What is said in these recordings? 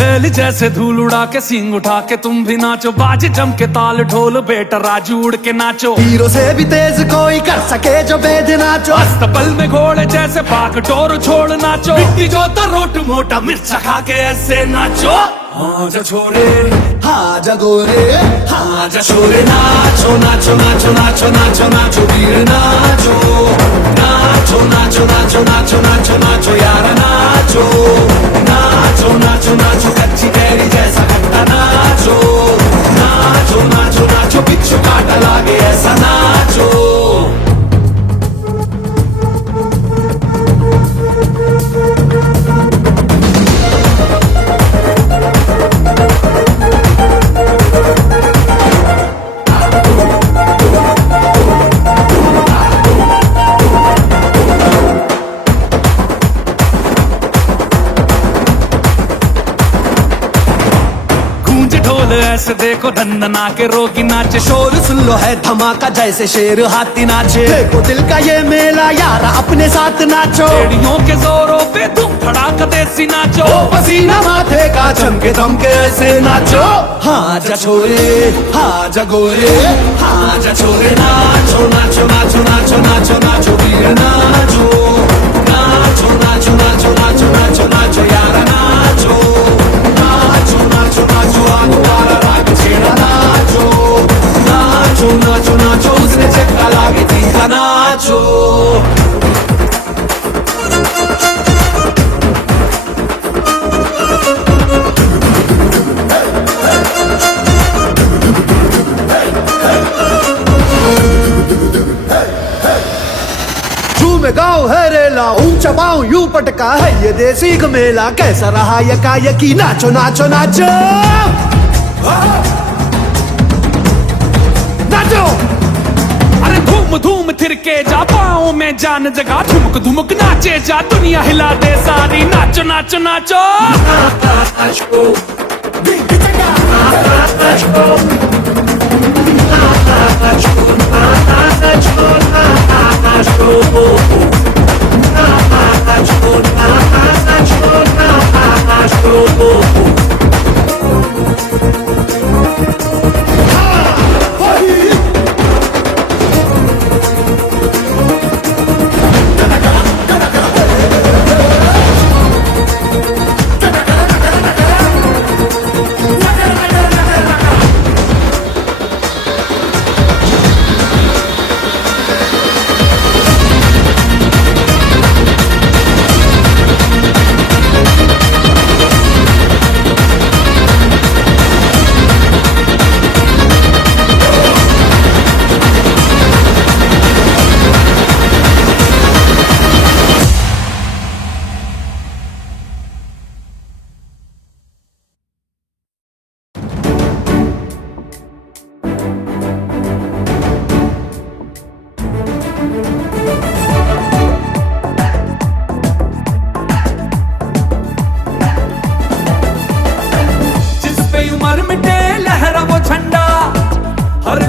Bell जैसे धूल उड़ा के सींग उठा के तुम भी नाचो, बाज जम के ताल ढोल बेटा राजू उड़ के नाचो। हीरो से भी तेज कोई कर सके जो बेद नाचो, अस्तबल में घोड़े जैसे भाग टोर छोड़ नाचो। मिट्टी जो रोट मोटा मिर्चा खा के ऐसे नाचो। हाँ जा छोरे हाँ जा गोरे, हाँ जा छोरे नाचो नाचो नाचो नाचो नाचो नाचो वीर नाचो नाचो नाचो नाचो नाचो नाचो नाचो यार नाचो नाचो नाचो नाचो कच्ची कैरी जैसा खट्टा नाचो नाचो नाचो नाचो बिच्छू काटा लागे ऐसा नाचो। ऐसे देखो धंधना के रोगी नाचे, शोर सुन लो है धमाका जैसे शेर हाथी नाचे। देखो दिल का ये मेला यार अपने साथ नाचो, एड़ियों के जोरों पे धूम धड़ाका देसी नाचो। पसीना माथे का चमके दमके ऐसे नाचो। हाँ जा छोरे हाँ जा गोरे, हाँ जा छोरे नाचो नाचो नाचो नाचो नाचो नाचो वीर नाचो नाचो नाचो नाचो नाचो नाचो नाचो यार नाचो नाचो नाचो नाचो आगवारा राग छेड़ा नाचो नाचो नाचो नाचो उसने चक्का लागे तीखा नाचो। में गाँव है रेला ऊंचा पाँव यूं पटका है ये देसी मेला। कैसा रहा यकी नाचो नाचो नाचो नाचो। अरे धूम धूम थिरके जा पाँव में जान जगा, धुमक धुमक नाचे जा दुनिया हिला दे सारी। नाचो नाचो नाचो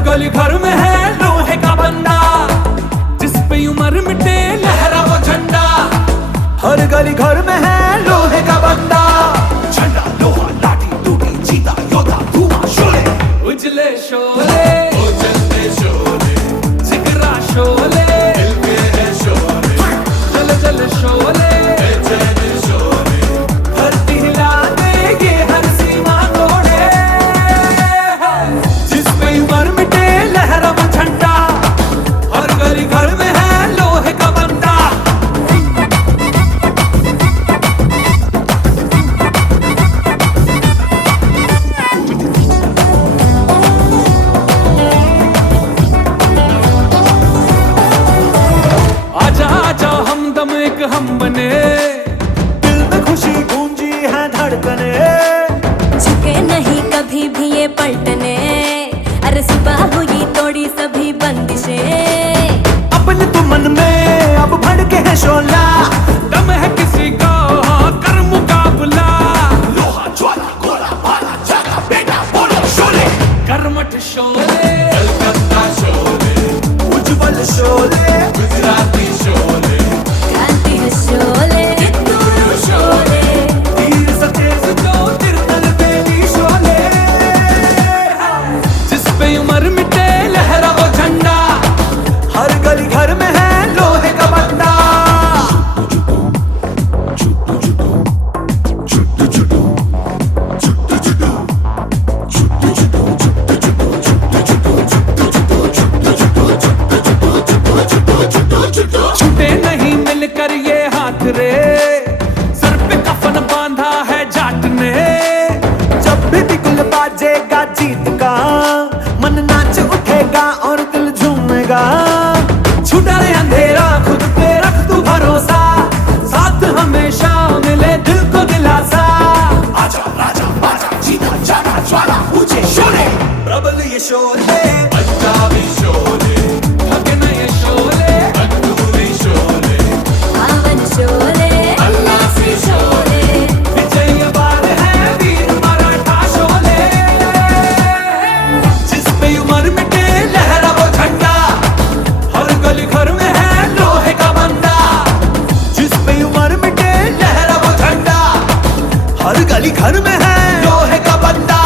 गली घर में है लोहे का बंदा, जिस पे उम्र मिटे लहरा वो झंडा। हर गली घर में है लोहे का बंदा, झंडा लोहा लाठी टूटी चीता योद्धा धुआं शोले उजले शोले उजलते शोले जिगरा शोले दिल के है शोले जल जल शोले बेचैन शोले धरती हिला देंगे हर सीमा तोड़े। जिस पे उम्र मिटे लहरा वो झंडा, हर गली घर में है लोहे का बंदा। आजा आजा हमदम एक हम बने, दिल में खुशी गूंजी है धड़कने। झुके नहीं कभी भी ये पलटने, अरे सुबह हुई तोड़ी सभी बंदिशें। अपने तो मन में अब भड़के है शोला, दम है किसी का कर मुकाबला। लोहा ज्वाला गोला भाला जागा बेटा बोलो शोले कर्मठ शोले कलकत्ता शोले उज्जवल शोले गुजराती शोले क्रांति है शोले, कित्तूरू शोले, तीर सतेज जो तीर का, मन नाच उठेगा और दिल झूमेगा। छुटा रे अंधेरा, खुद पे रख तू भरोसा, साथ हमेशा मिले दिल को दिलासा। आजा राजा बाजा, जीता जागा ज्वाला, ऊंचे शोले, प्रबल ये शोर है, पंजाबी शोले, थके न ये शोले, अधूरे शोले, पावन शोले अल्लाफी शोले, विजय बार है वीर मराठा शोले। जिस पे उम्र मिटे लहरा वो झंडा, हर गली घर में है लोहे का बंदा। जिस पे उम्र मिटे लहरा वो झंडा, हर गली घर में है लोहे का बंदा।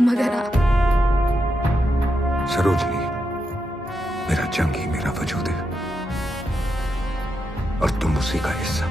मगर आप सरोजनी, मेरा जंग ही मेरा वजूद है और तुम उसी का हिस्सा।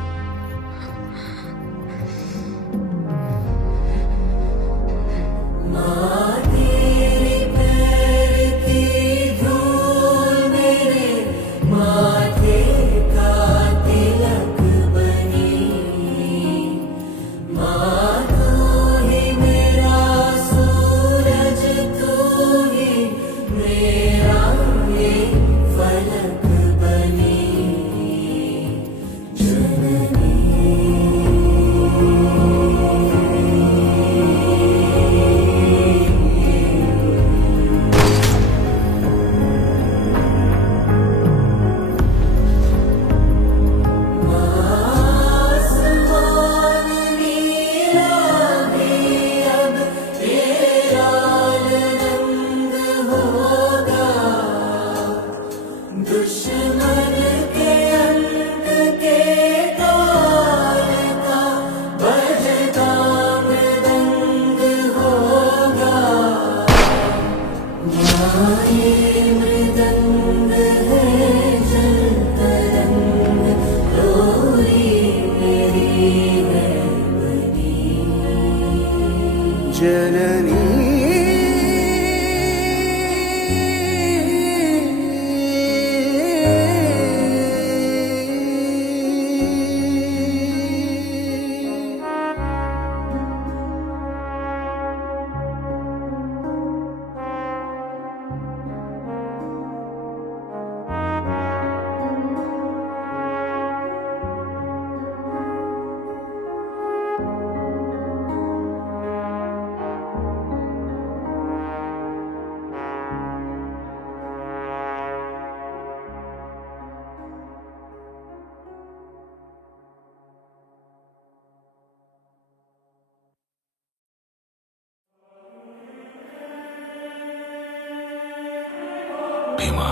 भीमा,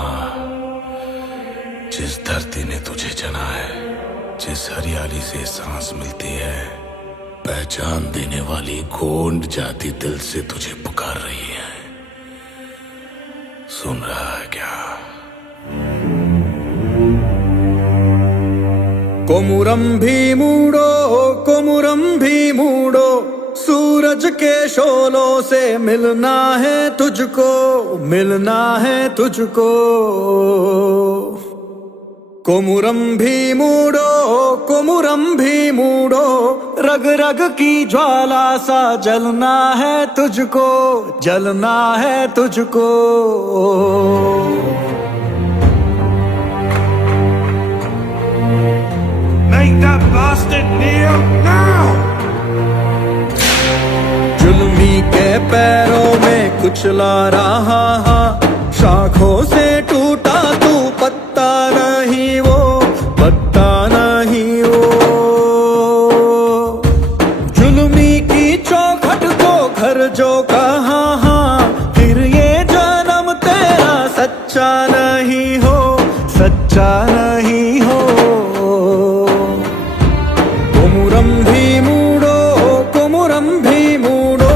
जिस धरती ने तुझे जना है, जिस हरियाली से सांस मिलती है, पहचान देने वाली गोंड जाति दिल से तुझे पुकार रही है। सुन रहा है क्या? कोमुरम भी मूडो, सूरज के शोलों से मिलना है तुझको, मिलना है तुझको। कोमुरम भी मूडो, रग रग की ज्वाला सा जलना है तुझको, जलना है तुझको। बौछला रहा, शाखों से टूटा तू पत्ता नहीं वो, पत्ता नहीं वो। जुल्मी की चौखट को घर जो कहा, फिर ये जन्म तेरा सच्चा नहीं हो, सच्चा नहीं हो। कोमुरम भी मूडो, कोमुरम भी मूडो,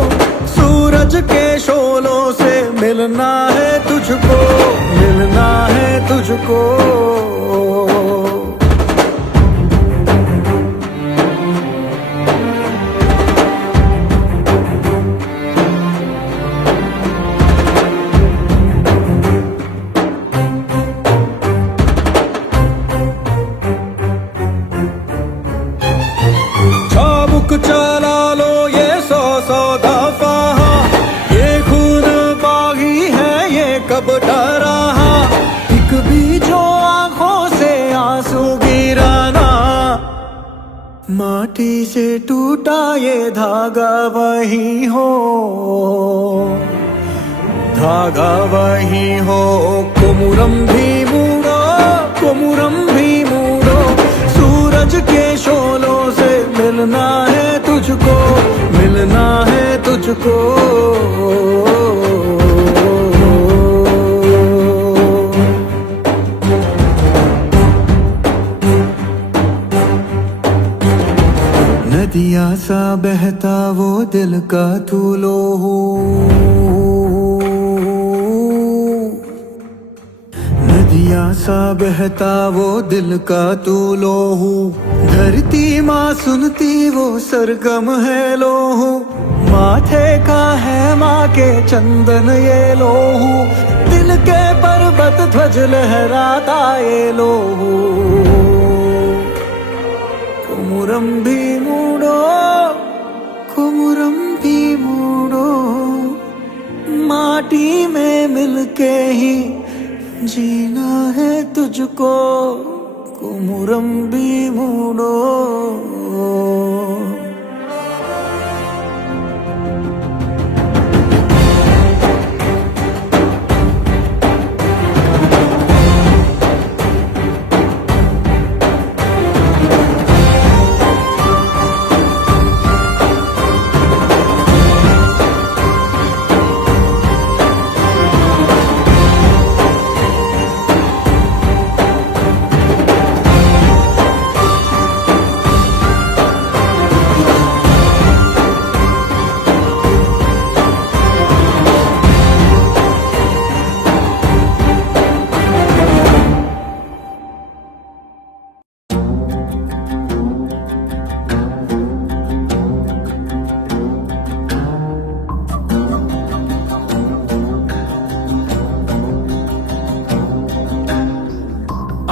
सूरज के शोलों से मिलना है तुझको, मिलना है तुझको। चाबुक चला लो ये 100 दफा, ये खून बागी है ये कब डरा। एक भी जो आंखों से आंसू गिराना, माटी से टूटा ये धागा वही हो, धागा वही हो। कोमुरम भी मूडो, कोमुरम भी मूडो, सूरज के शोलों से मिलना है तुझको, मिलना है तुझको। नदिया सा बहता वो दिल का तू लोहू, नदिया सा बहता वो दिल का तू लोहू। धरती माँ सुनती वो सरगम है लोहू, माथे का है माँ के चंदन ये लोहू। दिल के पर्वत ध्वज लहराता ये लोहू। कोमुरम भी मूडो, कोमुरम भी मूडो, माटी में मिलके ही जीना है तुझको। कोमुरम भी मूडो।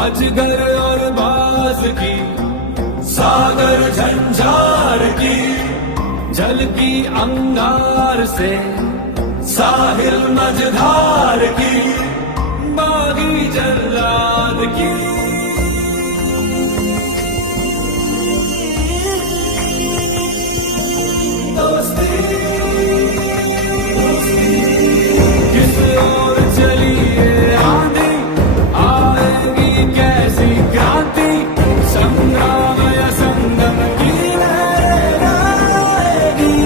अजगर और बाज की, सागर झंझार की, जल की अंगार से साहिल मझधार की, बागी जल्लाद की। दोस्ती किस ओर चली ये आंधी, आएगी कैसी क्रांति, संग्राम या संगम की लहरें आएगी।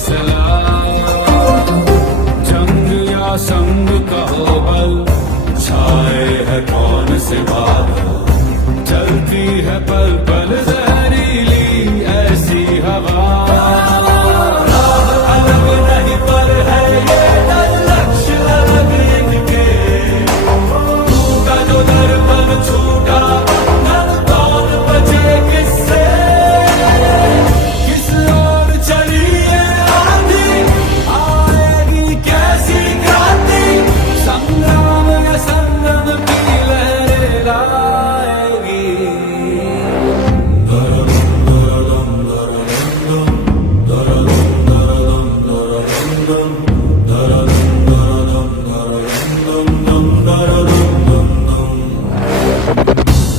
फैसला जंग या संग कहो बल छाए है कौन से बादल चलती है पल पल जहरीली ऐसी हवा अलग नहीं पर है ये डर लक्ष्य अलग इनके टूटा जो दर्पण छूटा बंधन कौन बचे किससे किस ओर चली ये आंधी आएगी कैसी क्रांति संग्राम या संगम की लहरें लाएगी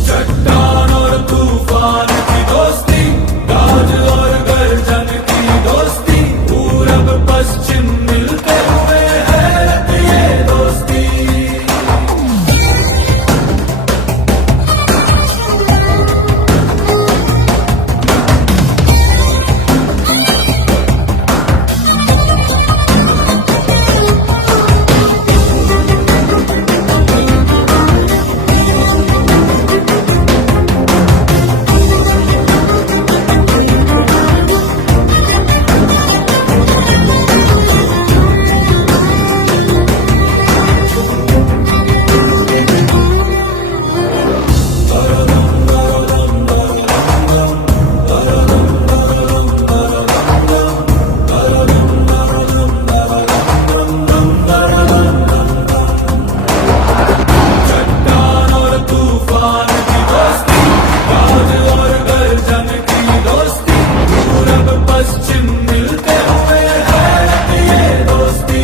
चट्टान और तूफान की दोस्ती गाज और गर्जन की दोस्ती पूरब पश्चिम मिलते हुए है ये दोस्ती चट्टान और तूफान की दोस्ती गाज और गर्जन की दोस्ती पूरब पश्चिम मिलते हुए है ये दोस्ती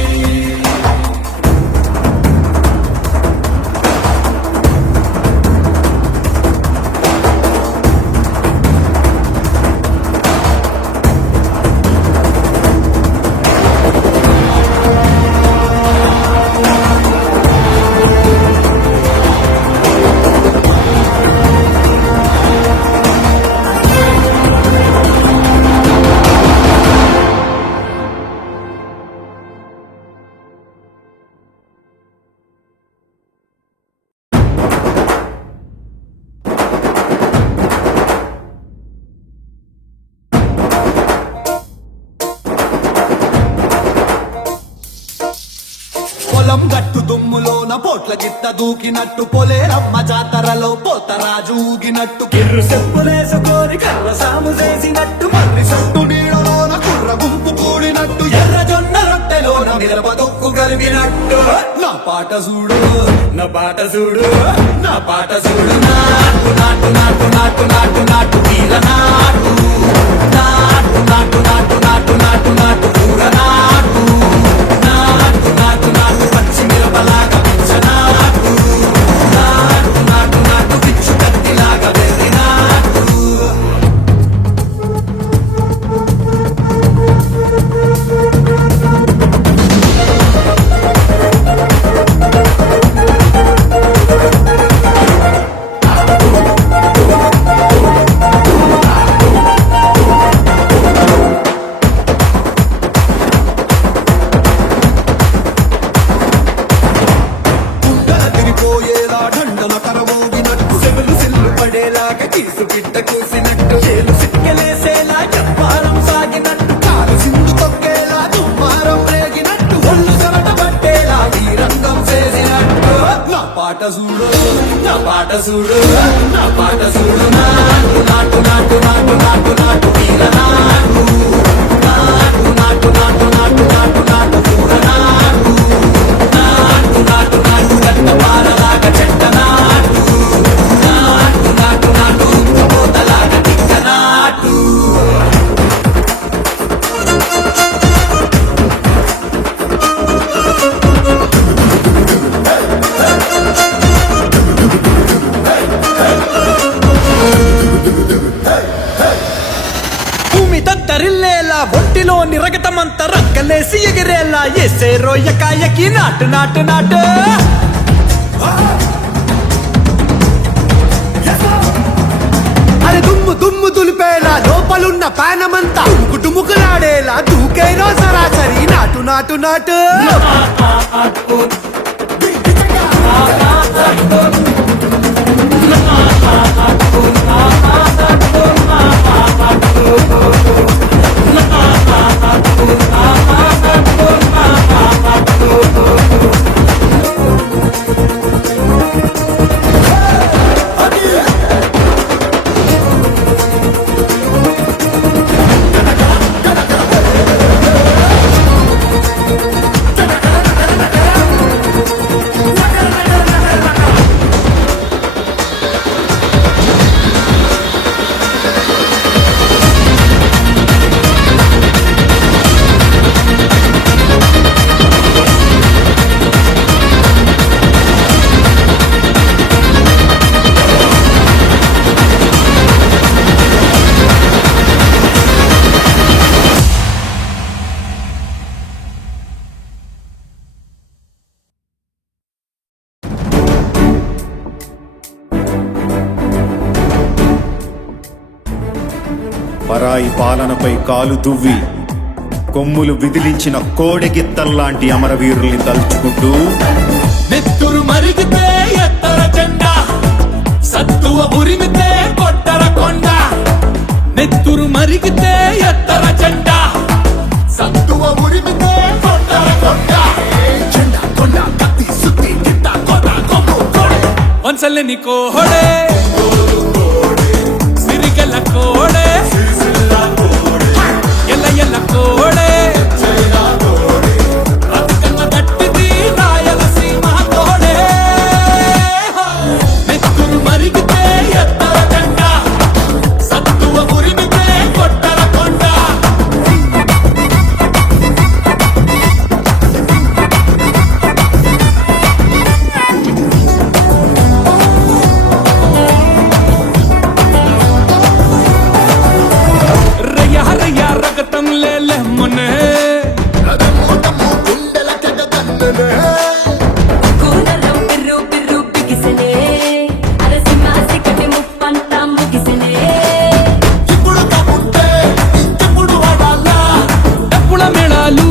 పొలం గట్టు దుమ్ములోన పోట్ల గిత్త దూకినట్టు పొలేరమ్మ జాతరలో పోతరాజు ఊగినట్టు కిర్రు చెప్పులేసుకొని కర్ర సాము చేసినట్టు మర్రి సొట్టు నీడలోన కుర్ర గుంపు కూడినట్టు ఎర్ర జొన్న రొట్టెలోన మిరప దొక్కు కలిగినట్టు నా పాట చూడు నా పాట చూడు నా పాట చూడు నాటు నాటు నాటు నాటు నాటు నాటు వీర నాటు నాటు నాటు నాటు నాటు నాటు నాటు కూర నాటు నాటు నాటు నాటు పచ్చి మిరపలాగా పిచ్చ నాటు నాటు నాటు నాటు పిచ్చు కత్తిలాగా వెర్రి నాటు తిరిగిపోయేలా దండల కరమోగినట్టు సెవెలు సిల్లు పడేలాగా కీసు గిట్ట కూసినట్టు చేలు సిక్కలేసేలా చెప్పారం సాగినట్టు కాలు సింధు తొక్కేలా దుమ్మారం రేగినట్టు ఒళ్ళు చెమట పట్టేలా వీరంగం చేసినట్టు నా పాట చూడు నా పాట చూడు నా పాట చూడు నాటు నాటు నాటు నాటు నాటు నాటు వీర నాటు నాటు నాటు నాటు నాటు నాటు నాటు కూర నాటు నాటు నాటు నాటు గట్ట పారలాగా చెట్ట నాటు నాటు నాటు నాటు పోతలాగా టిక్క నాటు భూమి తత్తరిల్లేలా ఒంటిలోని రగతమంత రక్కలేసి ఎగిరేలా ఎసే రోయకాయకి నాటు నాటు నాటు అరే దుమ్ము దుమ్ము దులిపేలా లోపలున్న పానమంతా డుముకులాడేలా దూకి ఎందుకైనా సరాసరి నాటు నాటు నాటు పరాయి పాలనపై కాలు దువ్వి కొమ్ములు విదిలించిన కోడెగిత్తల్లాంటి అమరవీరుల్ని తలుచుకుంటూ నెత్తురు మరిగితే ఎత్తర జెండా సత్తువ ఉరిమితే కొట్టర కొండ నెత్తురు మరిగితే ఎత్తర జెండా సత్తువ ఉరిమితే కొట్టర కొండ జెండా కొండ కత్తి సుత్తి గిట్ట కొడ కొమ్ము కోడే వంసల్ని కోడే సిరిగల కోడే ఎల్ల ఎల్ల కోడే రతికన్న గట్టిది రాయలసీమ కోడే నెత్తురు మరిగితే ఎత్తర జెండా సత్తువ ఉరిమితే కొట్టర కొండ రయ్య రయ్య రగతం లేలెమ్మనే కూనరం పిర్రు పిర్రు బిగిసెనే అరసింహ సికటి ముప్పంతా ముగిసెనే ఇప్పుడు కబుంటే ఇంకెప్పుడు వాడాలా డప్పుల మేళాలు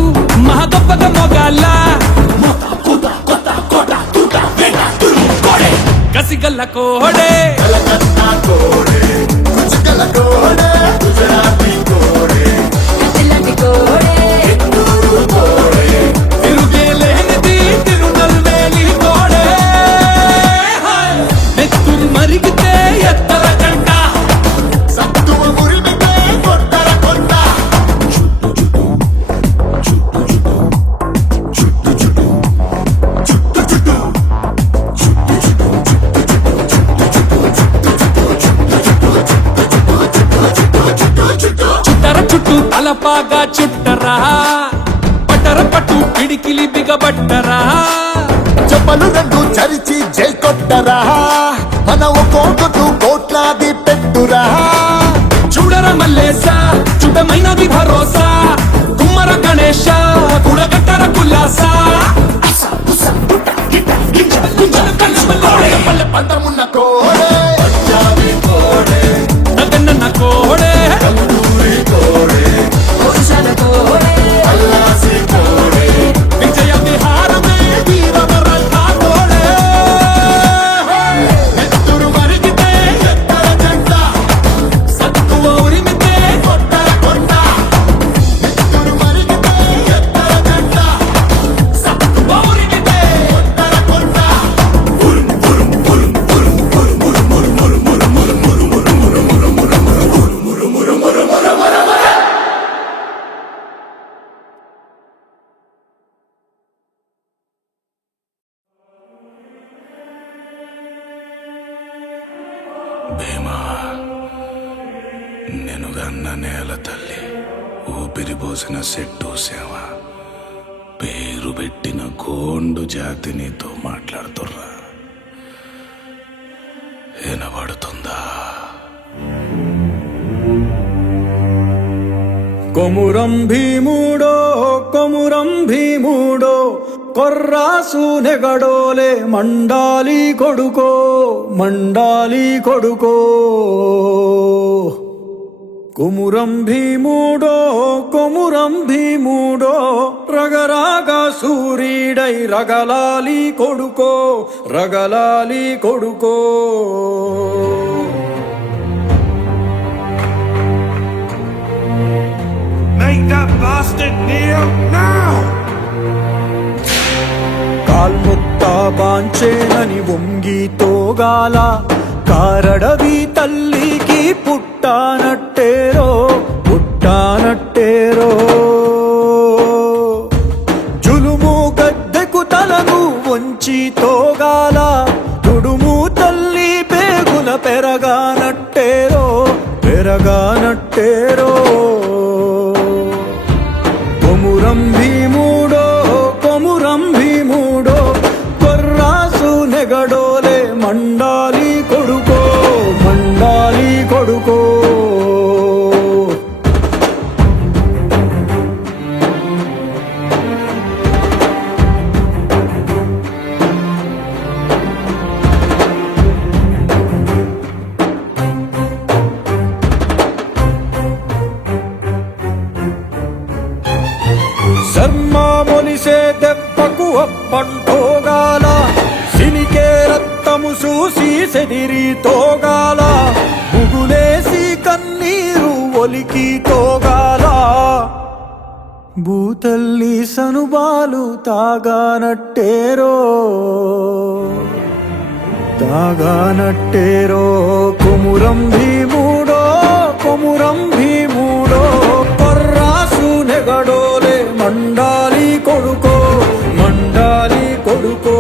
మహగప్పగ మొగాల కసిగల్ల కోడే కసిలాంటి కోడే తిరుగేలేనిది తిరునల్వేలి కోడే నెత్తురు మరిగితే ఎత్తర జెండా సత్తువ ఉరిమితే కొట్టర కొండ చుట్టర చుట్టూ తలపాగా చుట్టరా పట్టర పట్టు పిడికిలి బిగబట్టరా చెప్పలు రెండు చరిచి జై కొట్టరా మన ఒక్కొక్కటు కోట్లాది పెట్టురా చూడర మల్లేస చుట్టమైనది భరోసా కుమ్మర గణేశ కుడగట్టర కుల్లాస పంటమున్న కోడే నగన్న కోడే పురుషాల కోడే విజయ విహారమే వీరవరంగా కోడే నెత్తురు మరిగితే ఎత్తర జెండా సత్తువ ఉరిమితే కొట్టర కొండ నెత్తురు మరిగితే ఎత్తర జెండా సత్తువ ఉరిమితే కొట్టర కొండ భీమా నెనుగన్న నేల తల్లి ఊపిరిపోసిన సెట్టు సేవ పేరు పెట్టిన గోండు జాతి నీతో మాట్లాడుతుర్రా వినబడుతుందా? కొమురం భీముడో కొమురం భీముడో కొర్రాసు నెగడోలే మండాలి కొడుకో మండాలి కొడుకో కొమురం భీముడో కొమురం భీముడో రగరాగా సూరీడై రగలాలి కొడుకో రగలాలి కొడుకో Make that bastard kneel now! కాల్ముత్తా బాంచేనని వంగి తోగాల కారడవి తల్లికి పుట్టానట్టేరో పుట్టానట్టేరో జులుము గద్దెకు తలను వంచి తోగాల తుడుము తల్లి పేగుల పెరగానట్టేరో పెరగానట్టేరో కొమురం భీముడో కొమురం భీముడో కొర్రాసు నెగడోలే మండాలి కొడుకో మండాలి కొడుకో శర్మ మొలిసే దెబ్బకు అప్పంటోగాల సిలికే రక్తము చూసి సెదిరి తోగాల బుగులేసి కన్నీరు ఒలికి తోగాల భూతల్లి సనుబాలు తాగానట్టేరో తాగానట్టేరో కొమురం భీముడో కొమురం భీముడో కొర్రాసు నెగడోలే మండాలి కొడుకో మండాలి కొడుకో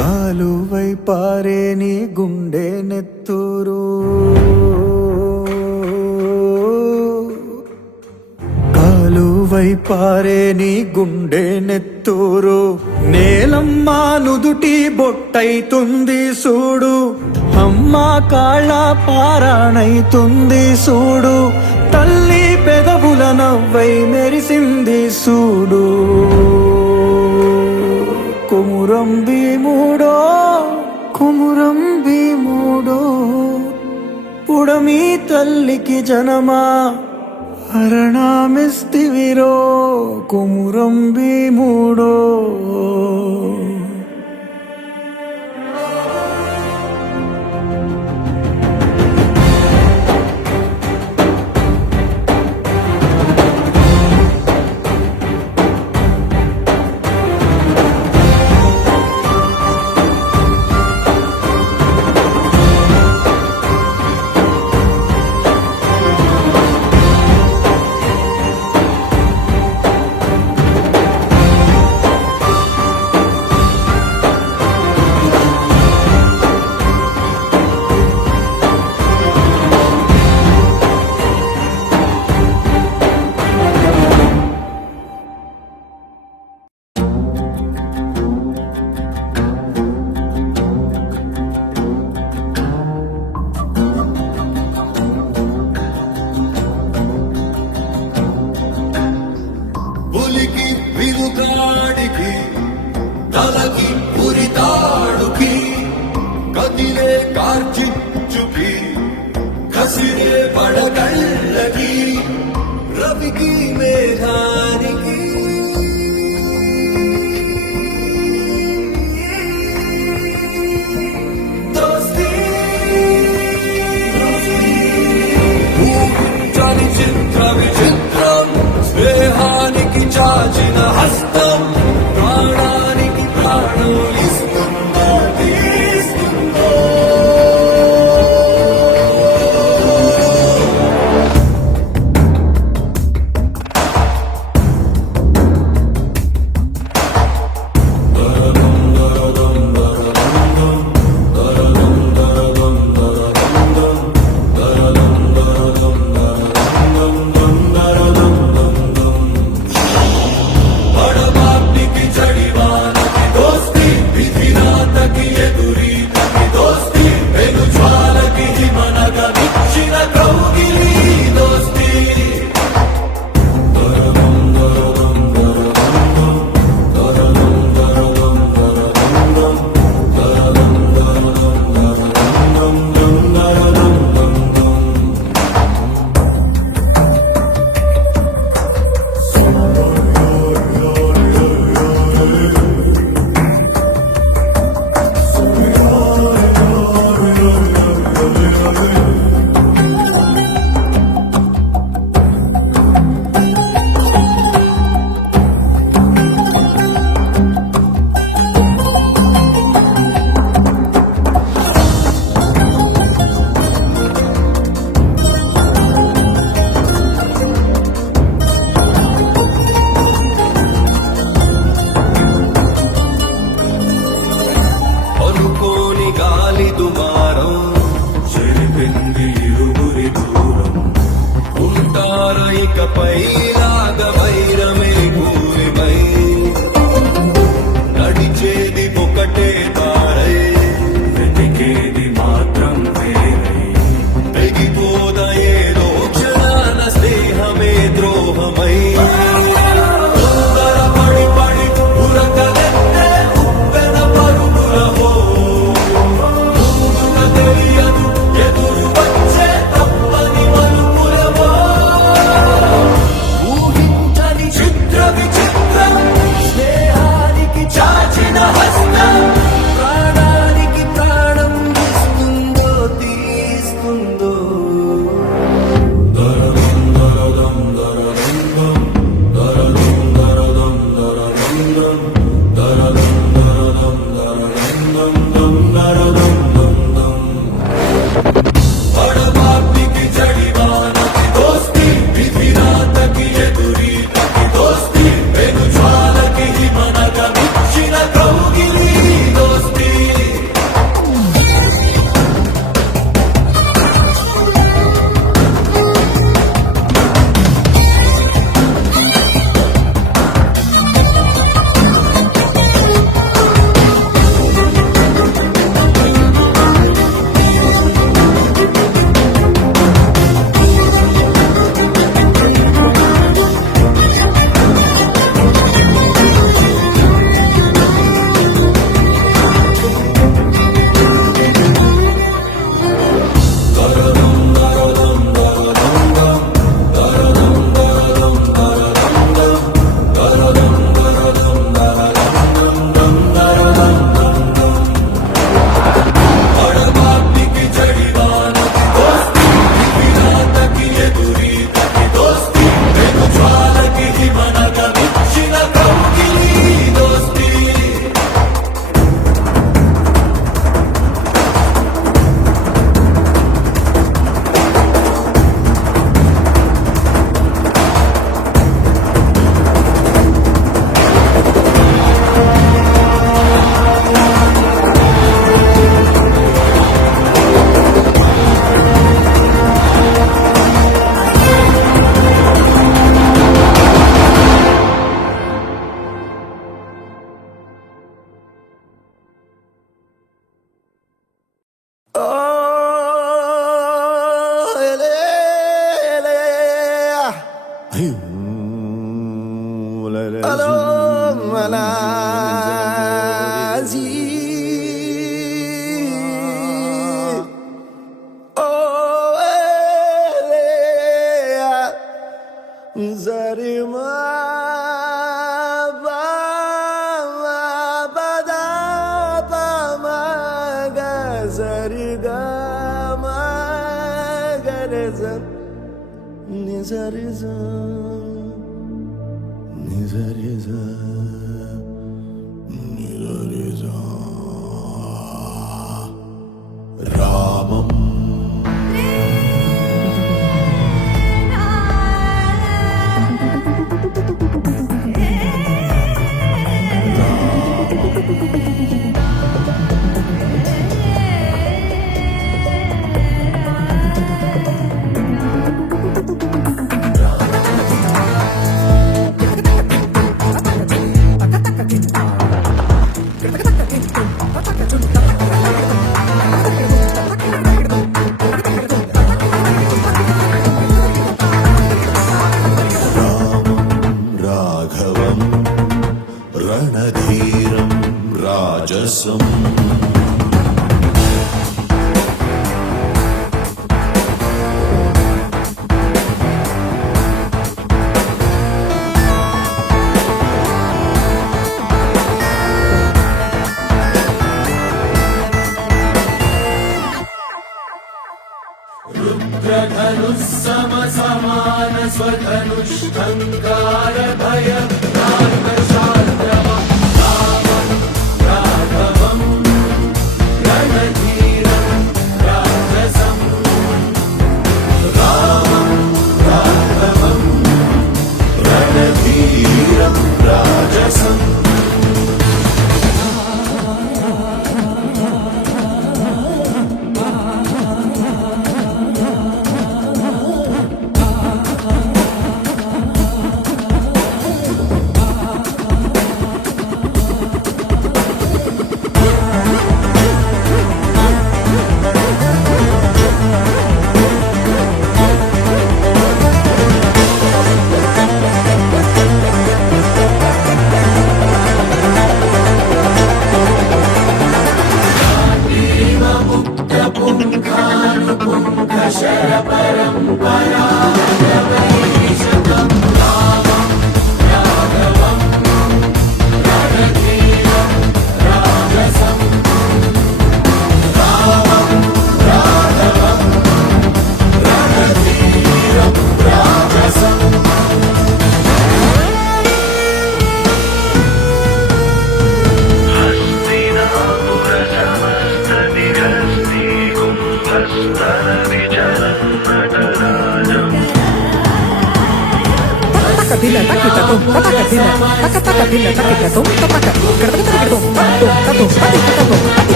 కాలువై పారే నీ గుండె నెత్తూరు కాలువై పారే నీ గుండె నెత్తూరు నేలమ్మ నుదుటి బొట్టైతుంది సూడు అమ్మ కాళ్ళ పారాణైతుంది సూడు తల్లి పెదవుల నవ్వై మెరిసింది సూడు కొమురం భీముడో కొమురం భీముడో పుడమి తల్లికి జనమా అరణామిస్తివిరో కొమురం భీముడో పులికి విరుగాడికి తలకి పురితాడుకి కదిలే కార్చిచ్చుకి కసిరే పడగళ్ళకి రవికి మేఘానికి దోస్తీ ఊహించని చిత్ర విచిత్రం స్నేహానికి చాచిన హస్తం ప్రాణానికి ప్రాణం ఇస్తుందో తీస్తుందో పడబాటికి చడివానకి దోస్తి విధినాథకి ఎదురీతకి దోస్తి వెను జ్వాలకి హిమనగ విచ్చిన కౌగిలి దోస్తి నీలాగ వైరమే పూరిమై నడిచేది ఒకటే తారై వెతికేది మాత్రం వేరై తెగిపోద ఏదో క్షణాన స్నేహమే ద్రోహమై తొందరపడి పడి ఉరకలెత్తే ఉప్పెన పరుగులవో ముందుగా తెలియదు ఎదురు వచ్చే తప్పని మలుపులవో ఊహించని చిత్ర విచిత్రం స్నేహానికి చాచిన హస్తం ప్రాణానికి ప్రాణం ఇస్తుందో తీస్తుందో దరదం దరదం దరదం దరదం దరదం దరదం దరదం దరదం దరదం దరదం పడబాటికి జడివానకి దోస్తి విధిరాతకి ఎదురీతకి దోస్తి పెను జ్వాలకి హిమనగ మిచ్చిన కౌగిలి దోస్తి పడబాటికి జడివానకి దోస్తి విధిరాతకి ఎదురీతకి దోస్తి పెను జ్వాలకి హిమనగ మిచ్చిన కౌగిలి దోస్తి రామం రాఘవం రణధీరం రాజసం रुद्रधनुस्सम समान स्वधनुष्ठङ्कार भय नागशात्रवम् रामं राघवं रणधीरं राजसं रामं राघवं रणधीरं राजसम्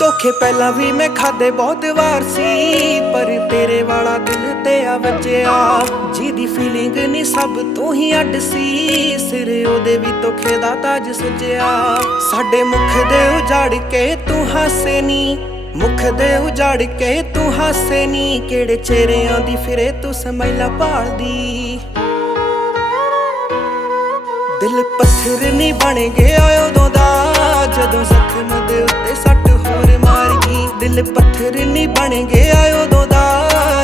ਧੋਖੇ ਪਹਿਲਾਂ ਵੀ ਮੈਂ ਖਾਦੇ ਬਹੁਤ ਵਾਰ ਸੀ, ਪਰ ਤੇਰੇ ਵਾਲਾ ਦਿਲ ਤੇ ਆ ਵੱਜਿਆ। ਜਿਹਦੀ ਫੀਲਿੰਗ ਨਹੀਂ ਸਭ ਤੋਂ ਹੀ ਅੱਡ ਸੀ, ਸਿਰੇ ਉਹਦੇ ਵੀ ਧੋਖੇ ਦਾ ਤਾਜ ਸਜਿਆ। ਸਾਡੇ ਮੁਖ ਦੇ ਉਜਾੜ ਕੇ ਤੂੰ ਹਾਸੇ ਨੀ, ਮੁਖ ਦੇ ਉਜਾੜ ਕੇ ਤੂੰ ਹਾਸੇ ਨੀ। ਕਿਹੜੇ ਚਿਹਰਿਆਂ ਦੀ ਫਿਰੇ ਤੂੰ ਸਮੈਲਾ ਭਾਲਦੀ। ਦਿਲ ਪੱਥਰ ਨਹੀਂ ਬਣ ਗਿਆ ਉਦੋਂ ਦਾ, ਜਦੋਂ ਜ਼ਖਮ ਦੇ ਉੱਤੇ ਸੱਟ ਹੋਰ ਮਾਰ ਗਈ। ਦਿਲ ਪੱਥਰ ਨਹੀਂ ਬਣ ਗਿਆ ਉਦੋਂ ਦਾ,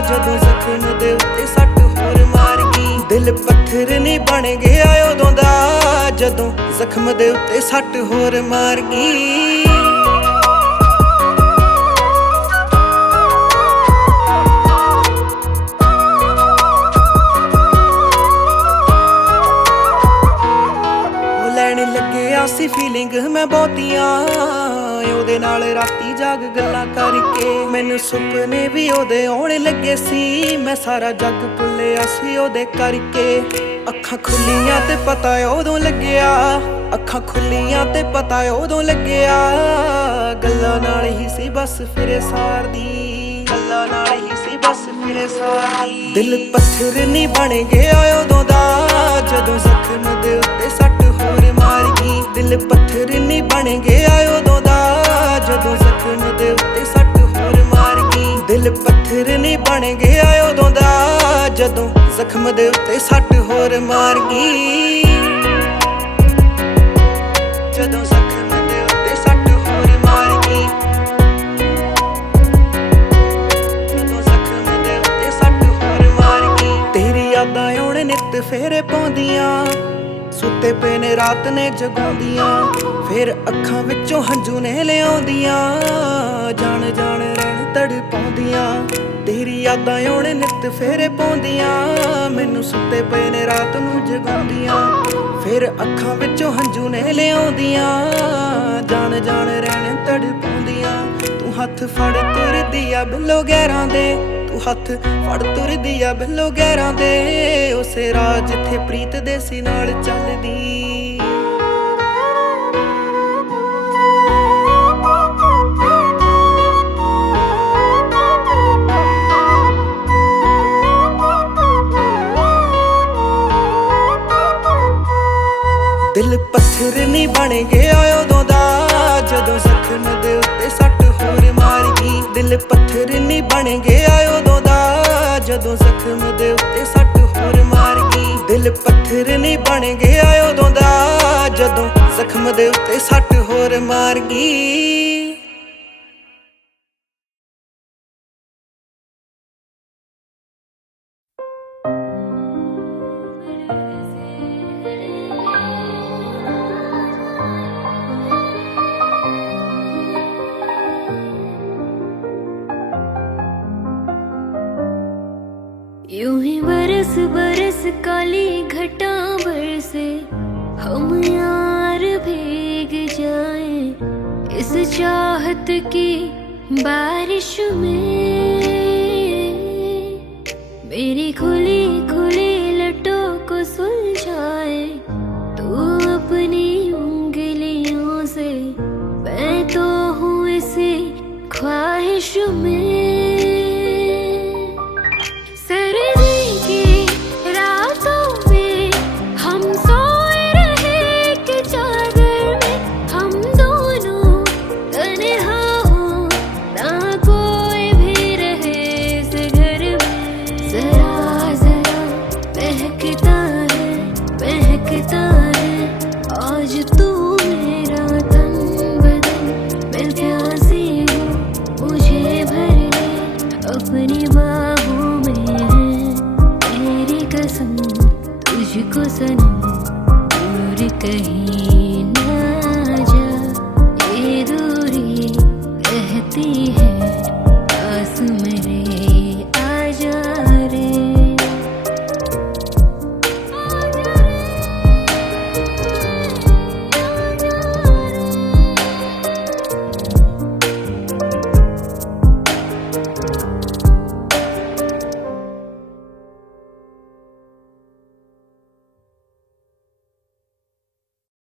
ਜਦੋਂ ਜ਼ਖਮ ਦੇ ਉੱਤੇ ਸੱਟ ਹੋਰ ਮਾਰ ਗਈ। ਦਿਲ ਪੱਥਰ ਨਹੀਂ ਬਣ ਗਿਆ ਉਦੋਂ ਦਾ, ਜਦੋਂ ਜ਼ਖਮ ਦੇ ਉੱਤੇ ਸੱਟ ਹੋਰ ਮਾਰ ਗਈ। ਸੀ ਫੀਲਿੰਗ ਮੈਂ ਬਹੁਤੀਆਂ ਉਹਦੇ ਨਾਲ ਰਾਤੀ ਜਾਗ ਗੱਲਾਂ ਕਰਕੇ। ਮੈਨੂੰ ਸੁਪਨੇ ਵੀ ਉਹਦੇ ਆਉਣ ਲੱਗੇ ਸੀ, ਮੈਂ ਸਾਰਾ ਜੱਗ ਭੁੱਲਿਆ ਸੀ ਉਹਦੇ ਕਰਕੇ। ਅੱਖਾਂ ਖੁੱਲੀਆਂ ਤੇ ਪਤਾ ਉਦੋਂ ਲੱਗਿਆ, ਅੱਖਾਂ ਖੁੱਲੀਆਂ ਤੇ ਪਤਾ ਉਦੋਂ ਲੱਗਿਆ। ਗੱਲਾਂ ਨਾਲ ਹੀ ਸੀ ਬਸ ਫਿਰੇ ਸਾਰਦੀ, ਗੱਲਾਂ ਨਾਲ ਹੀ ਸੀ ਬਸ ਫਿਰੇ ਸਾਰਦੀ। ਦਿਲ ਪੱਥਰ ਨਹੀਂ ਬਣ ਗਿਆ ਉਦੋਂ ਦਾ, ਜਦੋਂ ਜ਼ਖਮ ਦੇ ਉੱਤੇ ਸੱਟ ਹੋਰ ਮਾਰ ਗਈ। ਦਿਲ ਪੱਥਰ ਨਹੀਂ ਬਣ ਗਿਆ ਉਦੋਂ ਦਾ, ਜਦੋਂ ਜ਼ਖਮ ਦੇ ਉੱਤੇ ਸੱਟ ਹੋਰ ਮਾਰ ਗਈ। ਦਿਲ ਪੱਥਰ ਨਹੀਂ ਬਣ ਗਿਆ ਉਦੋਂ ਦਾ, ਜਦੋਂ ਜ਼ਖਮ ਦੇ ਉੱਤੇ ਸੱਟ ਹੋਰ ਮਾਰ ਗਈ। ਜਦੋਂ ਜ਼ਖਮ ਦੇ ਉੱਤੇ ਸੱਟ ਹੋਰ ਮਾਰ ਗਈ, ਜਦੋਂ ਜ਼ਖਮ ਦੇ ਉੱਤੇ ਸੱਟ ਹੋਰ ਮਾਰ ਗਈ। ਤੇਰੀ ਯਾਦਾਂ ਆਉਣ ਨਿੱਤ ਫੇਰੇ ਪਾਉਂਦੀਆਂ, ਸੁੱਤੇ ਪਏ ਨੇ ਰਾਤ ਨੇ ਜਗਾਉਂਦੀਆਂ। ਫਿਰ ਅੱਖਾਂ ਵਿੱਚੋਂ ਹੰਝੂ ਨੇ ਲਿਆਉਂਦੀਆਂ, ਜਾਣ ਜਾਣ ਰਹਿਣ ਤੜਪਾਉਂਦੀਆਂ। ਤੇਰੀ ਯਾਦਾਂ ਆਉਣ ਨਿੱਤ ਫੇਰੇ ਪਾਉਂਦੀਆਂ, ਮੈਨੂੰ ਸੁੱਤੇ ਪਏ ਨੇ ਰਾਤ ਨੂੰ ਜਗਾਉਂਦੀਆਂ। ਫਿਰ ਅੱਖਾਂ ਵਿੱਚੋਂ ਹੰਝੂ ਨੇ ਲਿਆਉਂਦੀਆਂ, ਜਾਣ ਜਾਣ ਰਹਿਣ ਤੜਪਾਉਂਦੀਆਂ। ਤੂੰ ਹੱਥ ਫੜ ਤੁਰਦੀ ਆ ਬਿੱਲੋ ਗਹਿਰਾਂ ਦੇ, ਤੂੰ ਹੱਥ ਫੜ ਤੁਰਦੀ ਆ ਬਿੱਲੋ ਗਹਿਰਾਂ ਦੇ। ਉਸੇ ਰਾਹ ਜਿੱਥੇ ਪ੍ਰੀਤ ਦੇ ਸੀ ਨਾਲ ਚੱਲਦੀ। ਦਿਲ ਪੱਥਰ ਨਹੀਂ ਬਣ ਗਿਆ ਉਦੋਂ ਦਾ, ਜਦੋਂ ਜ਼ਖਮ ਦੇ ਉੱਤੇ ਸੱਟ ਹੋਰ ਮਾਰ ਗਈ। ਦਿਲ ਪੱਥਰ ਨਹੀਂ ਬਣ ਗਿਆ ਉਦੋਂ ਦਾ, ਜਦੋਂ ਜ਼ਖਮ ਦੇ ਉੱਤੇ ਸੱਟ ਹੋਰ ਮਾਰ ਗਈ। ਦਿਲ ਪੱਥਰ ਨਹੀਂ ਬਣ ਗਿਆ ਉਦੋਂ ਦਾ, ਜਦੋਂ ਜ਼ਖਮ ਦੇ ਉੱਤੇ ਸੱਟ ਹੋਰ ਮਾਰ ਗਈ। यूं ही बरस बरस काली घटा बरसे, हम यार भीग जाएं इस चाहत की बारिश में। मेरी खुली खुली लटों को सुलझाए तू अपनी उंगलियों से, मैं तो हूँ इसी ख्वाहिश में। Say महकता है आज तू मेरा तन बदन मैं प्यासी हूँ मुझे भर ले अपनी बाहों में है तेरी कसम तुझको सनम दूर कहीं